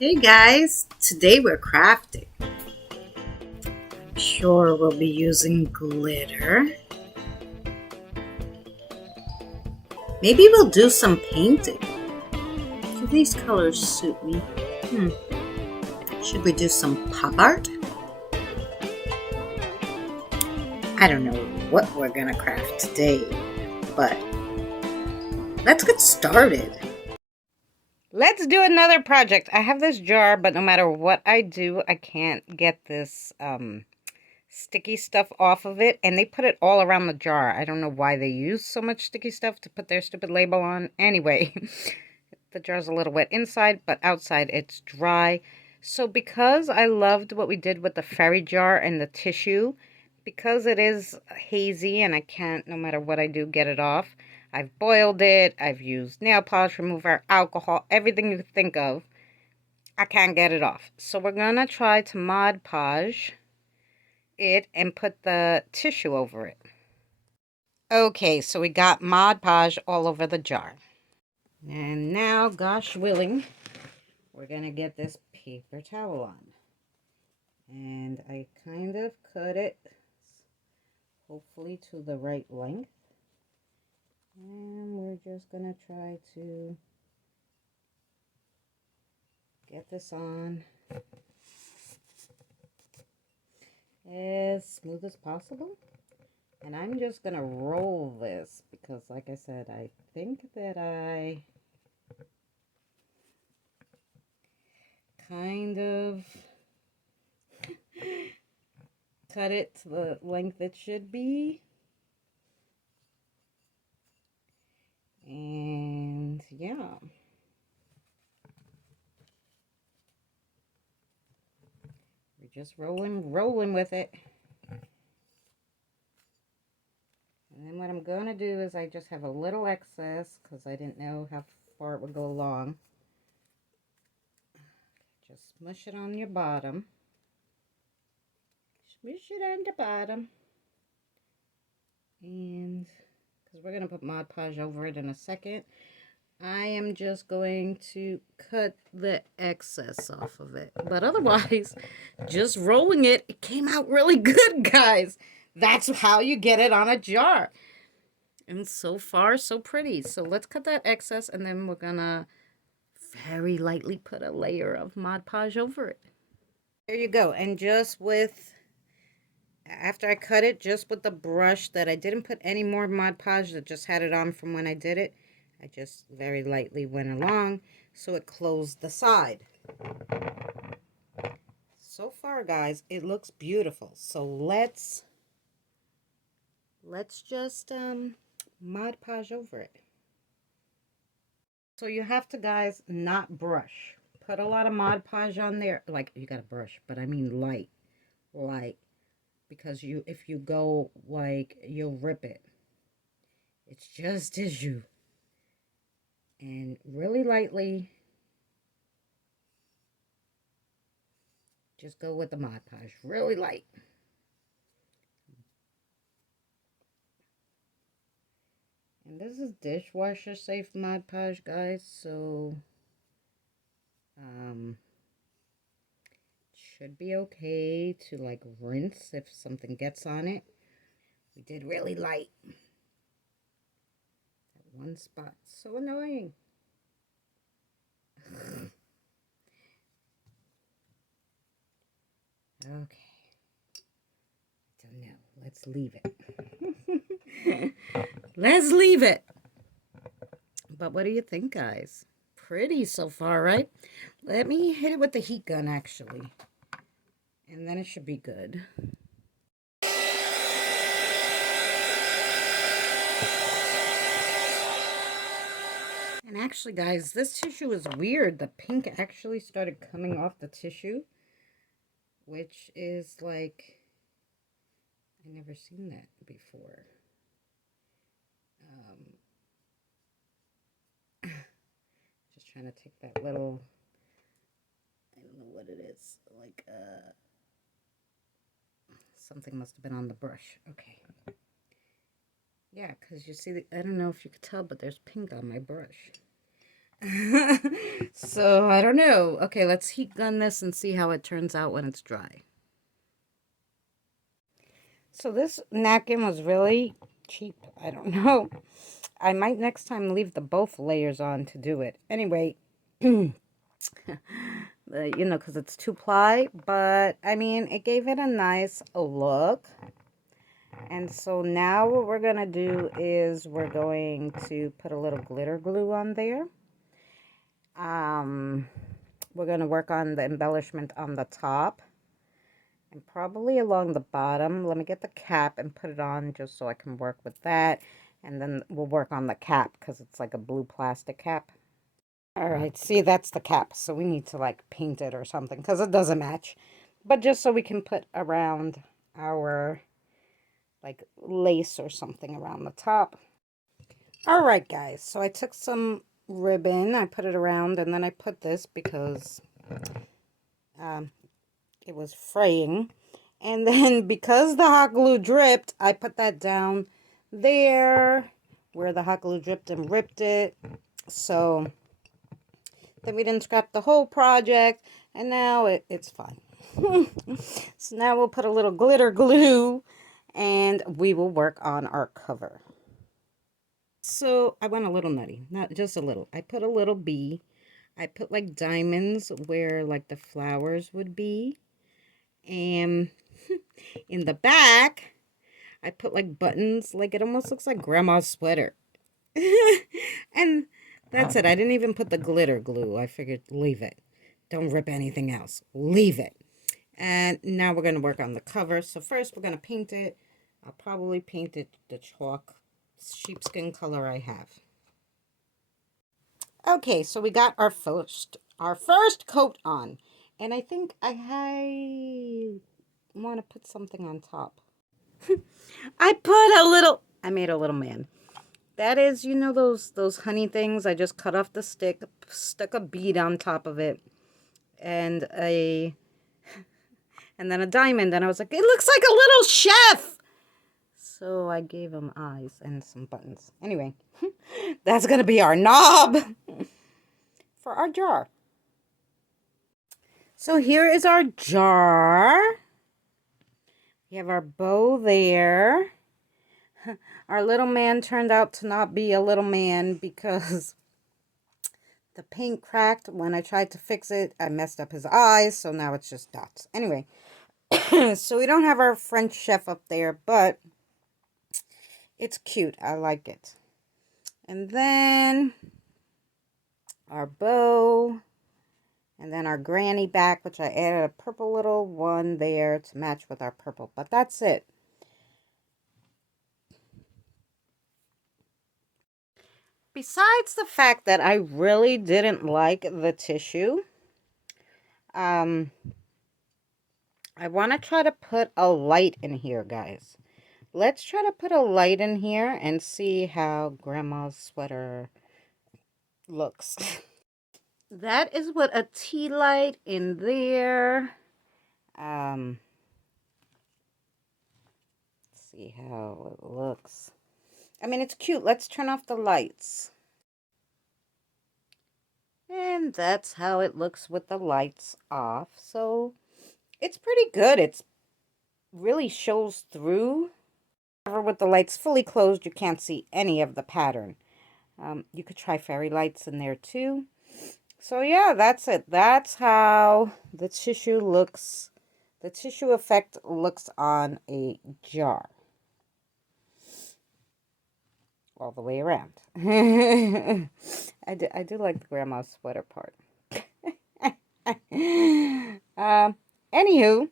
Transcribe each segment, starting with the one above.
Hey guys, today we're crafting. Sure, we'll be using glitter. Maybe we'll do some painting. Do these colors suit me? Should we do some pop art? I don't know what we're gonna craft today, but let's get started. Let's do another project. I have this jar, but no matter what I do, I can't get this sticky stuff off of it. And they put it all around the jar. I don't know why they use so much sticky stuff to put their stupid label on. Anyway, the jar's a little wet inside, but outside it's dry. So because I loved what we did with the fairy jar and the tissue, because it is hazy and I can't, no matter what I do, get it off, I've boiled it, I've used nail polish remover, alcohol, everything you could think of. I can't get it off. So we're going to try to Mod Podge it and put the tissue over it. Okay, so we got Mod Podge all over the jar. And now, gosh willing, we're going to get this paper towel on. And I kind of cut it, hopefully to the right length. And we're just going to try to get this on as smooth as possible. And I'm just going to roll this because, like I said, I think that I kind of cut it to the length it should be. And yeah. We're just rolling with it. And then what I'm going to do is I just have a little excess because I didn't know how far it would go along. Just smush it on your bottom. Smush it on the bottom. And because we're going to put Mod Podge over it in a second, I am just going to cut the excess off of it. But otherwise, just rolling it, it came out really good, guys. That's how you get it on a jar. And so far, so pretty. So let's cut that excess, and then we're going to very lightly put a layer of Mod Podge over it. There you go. And just with, after I cut it, just with the brush that I didn't put any more Mod Podge, that just had it on from when I did it, I just very lightly went along so it closed the side. So far, guys, it looks beautiful. So let's just Mod Podge over it. So you have to, guys, not brush. Put a lot of Mod Podge on there. Like, you got to brush, but I mean light. Because if you go, like, you'll rip it. It's just tissue. And really lightly, just go with the Mod Podge. Really light. And this is dishwasher safe Mod Podge, guys, so should be okay to like rinse if something gets on it. We did really light. That one spot, so annoying. Okay. Don't know. Let's leave it. Let's leave it. But what do you think, guys? Pretty so far, right? Let me hit it with the heat gun, actually. And then it should be good. And actually, guys, this tissue is weird. The pink actually started coming off the tissue, which is like, I never seen that before. Just trying to take that little, I don't know what it is, like, something must have been on the brush. Okay. Yeah, because you see, I don't know if you could tell, but there's pink on my brush. So, I don't know. Okay, let's heat gun this and see how it turns out when it's dry. So this napkin was really cheap. I don't know. I might next time leave the both layers on to do it. Anyway, you know, because it's 2-ply, but I mean, it gave it a nice look. And so now what we're going to do is we're going to put a little glitter glue on there. We're going to work on the embellishment on the top and probably along the bottom. Let me get the cap and put it on just so I can work with that. And then we'll work on the cap because it's like a blue plastic cap. All right, see, that's the cap. So we need to like paint it or something because it doesn't match. But just so we can put around our like lace or something around the top. All right, guys. So I took some ribbon, I put it around, and then I put this because it was fraying. And then because the hot glue dripped, I put that down there where the hot glue dripped and ripped it. So then we didn't scrap the whole project, and now it's fine. So now we'll put a little glitter glue and we will work on our cover. So I went a little nutty, not just a little. I put a little bee. I put like diamonds where like the flowers would be. And in the back, I put like buttons. Like it almost looks like grandma's sweater. And that's it. I didn't even put the glitter glue. I figured leave it. Don't rip anything else. Leave it. And now we're going to work on the cover. So first we're going to paint it. I'll probably paint it the chalk sheepskin color I have. Okay, so we got our first coat on. And I think I want to put something on top. I made a little man. That is, you know those honey things? I just cut off the stick, stuck a bead on top of it, and then a diamond, and I was like, it looks like a little chef. So I gave him eyes and some buttons. Anyway, that's going to be our knob for our jar. So here is our jar. We have our bow there. Our little man turned out to not be a little man because the paint cracked. When I tried to fix it, I messed up his eyes, so now it's just dots. Anyway, so we don't have our French chef up there, but it's cute. I like it. And then our bow. And then our granny back, which I added a purple little one there to match with our purple. But that's it. Besides the fact that I really didn't like the tissue, I want to try to put a light in here, guys. Let's try to put a light in here and see how Grandma's sweater looks. That is what a tea light in there. Let's see how it looks. I mean, it's cute. Let's turn off the lights. And that's how it looks with the lights off. So it's pretty good. It's really shows through. However, with the lights fully closed, you can't see any of the pattern. You could try fairy lights in there too. So yeah, that's it. That's how the tissue looks. The tissue effect looks on a jar. All the way around. I do like the grandma's sweater part. Anywho,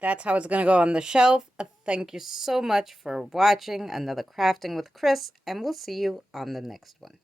that's how it's going to go on the shelf. Thank you so much for watching another Crafting with Chris, and we'll see you on the next one.